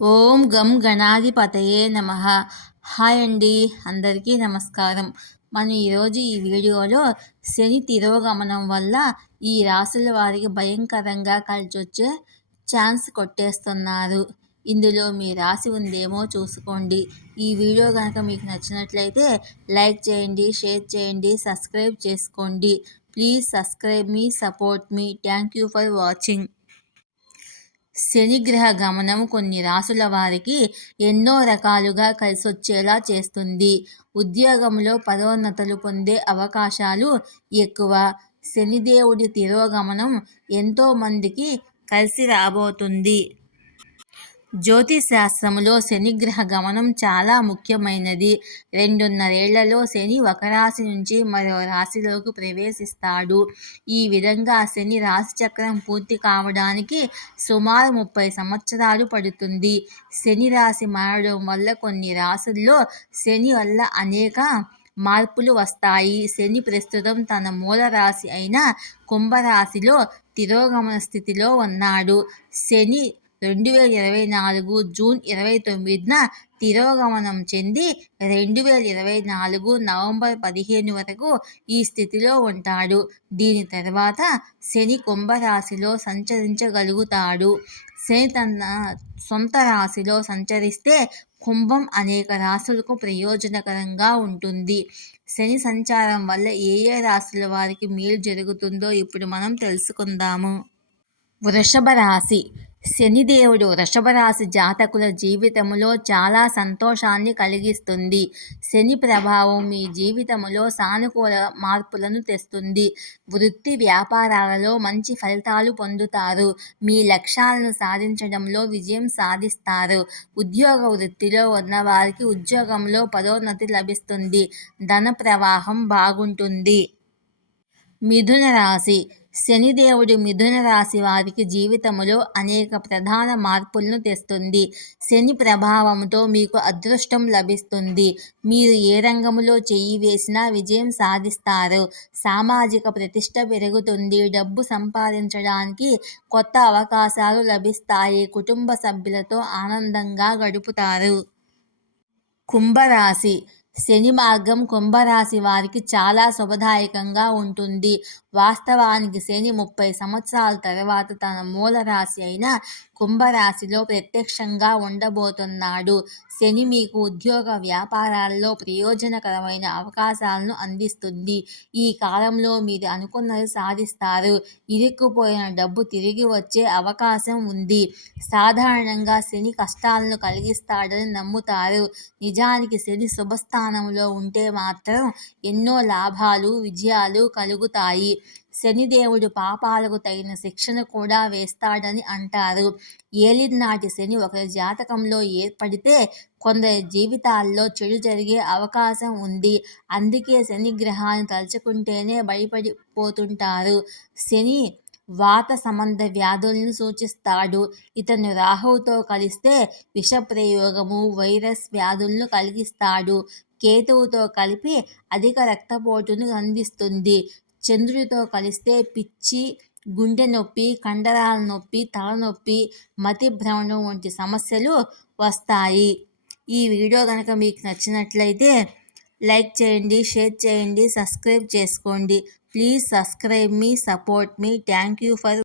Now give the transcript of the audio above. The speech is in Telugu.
ఓం గం గణాధిపతయే నమః. హాయ్ అండి, అందరికీ నమస్కారం. మనం ఈరోజు ఈ వీడియోలో శని తిరోగమనం వల్ల ఈ రాశుల వారికి భయంకరంగా కలిసొచ్చే ఛాన్స్ కొట్టేస్తున్నారు. ఇందులో మీ రాశి ఉందేమో చూసుకోండి. ఈ వీడియో కనుక మీకు నచ్చినట్లయితే లైక్ చేయండి, షేర్ చేయండి, సబ్స్క్రైబ్ చేసుకోండి. ప్లీజ్ సబ్స్క్రైబ్ మీ, సపోర్ట్ మీ. Thank you for watching. శనిగ్రహ గమనం కొన్ని రాసుల వారికి ఎన్నో రకాలుగా కలిసొచ్చేలా చేస్తుంది. ఉద్యోగంలో పదోన్నతులు పొందే అవకాశాలు ఎక్కువ. శనిదేవుడి తిరోగమనం ఎంతో మందికి కలిసి రాబోతుంది. జ్యోతిశాస్త్రంలో శనిగ్రహ గమనం చాలా ముఖ్యమైనది. 2.5 శని ఒక రాశి నుంచి మరో రాశిలోకి ప్రవేశిస్తాడు. ఈ విధంగా శని రాశిచక్రం పూర్తి కావడానికి సుమారు 30 సంవత్సరాలు పడుతుంది. శని రాశి మారడం వల్ల కొన్ని రాశుల్లో శని వల్ల అనేక మార్పులు వస్తాయి. శని ప్రస్తుతం తన మూల రాశి అయిన కుంభరాశిలో తిరోగమన స్థితిలో ఉన్నాడు. శని 2024 జూన్ 29న తిరోగమనం చెంది 2024 నవంబర్ 15 వరకు ఈ స్థితిలో ఉంటాడు. దీని తర్వాత శని కుంభరాశిలో సంచరించగలుగుతాడు. శని తన సొంత రాశిలో సంచరిస్తే కుంభం అనేక రాశులకు ప్రయోజనకరంగా ఉంటుంది. శని సంచారం వల్ల ఏ రాశుల వారికి మేలు జరుగుతుందో ఇప్పుడు మనం తెలుసుకుందాము. వృషభ రాశి. శనిదేవుడు వృషభ రాశి జాతకుల జీవితంలో చాలా సంతోషాన్ని కలిగిస్తుంది. శని ప్రభావం మీ జీవితంలో సానుకూల మార్పులను తెస్తుంది. వృత్తి వ్యాపారాలలో మంచి ఫలితాలు పొందుతారు. మీ లక్ష్యాలను సాధించడంలో విజయం సాధిస్తారు. ఉద్యోగ వృత్తిలో ఉన్న వారికి ఉద్యోగంలో పదోన్నతి లభిస్తుంది. ధన ప్రవాహం బాగుంటుంది. మిథున రాశి. శనిదేవుడు మిథున రాశి వారికి జీవితంలో అనేక ప్రధాన మార్పులను తెస్తుంది. శని ప్రభావంతో మీకు అదృష్టం లభిస్తుంది. మీరు ఏ రంగంలో చెయ్యి వేసినా విజయం సాధిస్తారు. సామాజిక ప్రతిష్ట పెరుగుతుంది. డబ్బు సంపాదించడానికి కొత్త అవకాశాలు లభిస్తాయి. కుటుంబ సభ్యులతో ఆనందంగా గడుపుతారు. కుంభరాశి. శని మార్గం కుంభరాశి వారికి చాలా శుభదాయకంగా ఉంటుంది. వాస్తవానికి శని 30 సంవత్సరాల తర్వాత తన మూల రాశి అయిన కుంభరాశిలో ప్రత్యక్షంగా ఉండబోతున్నాడు. శని మీకు ఉద్యోగ వ్యాపారాల్లో ప్రయోజనకరమైన అవకాశాలను అందిస్తుంది. ఈ కాలంలో మీరు అనుకున్నది సాధిస్తారు. ఇరుక్కుపోయిన డబ్బు తిరిగి వచ్చే అవకాశం ఉంది. సాధారణంగా శని కష్టాలను కలిగిస్తాడని నమ్ముతారు. నిజానికి శని శుభస్థానంలో ఉంటే మాత్రం ఎన్నో లాభాలు, విజయాలు కలుగుతాయి. శనిదేవుడు పాపాలకు తగిన శిక్షను కూడా వేస్తాడని అంటారు. ఏలినాటి శని ఒకరి జాతకంలో ఏర్పడితే కొందరి జీవితాల్లో చెడు జరిగే అవకాశం ఉంది. అందుకే శని గ్రహాన్ని తలుచుకుంటేనే భయపడిపోతుంటారు. శని వాత సంబంధ వ్యాధులను సూచిస్తాడు. ఇతను రాహువుతో కలిస్తే విషప్రయోగము, వైరస్ వ్యాధులను కలిగిస్తాడు. కేతువుతో కలిపి అధిక రక్తపోటును అందిస్తుంది. చంద్రుడితో కలిస్తే పిచ్చి, గుండె నొప్పి, కండరాల నొప్పి, తలనొప్పి, మతి భ్రమణం వంటి సమస్యలు వస్తాయి. ఈ వీడియో కనుక మీకు నచ్చినట్లయితే లైక్ చేయండి, షేర్ చేయండి, సబ్స్క్రైబ్ చేసుకోండి. ప్లీజ్ సబ్స్క్రైబ్ మీ, సపోర్ట్ మీ. Thank you for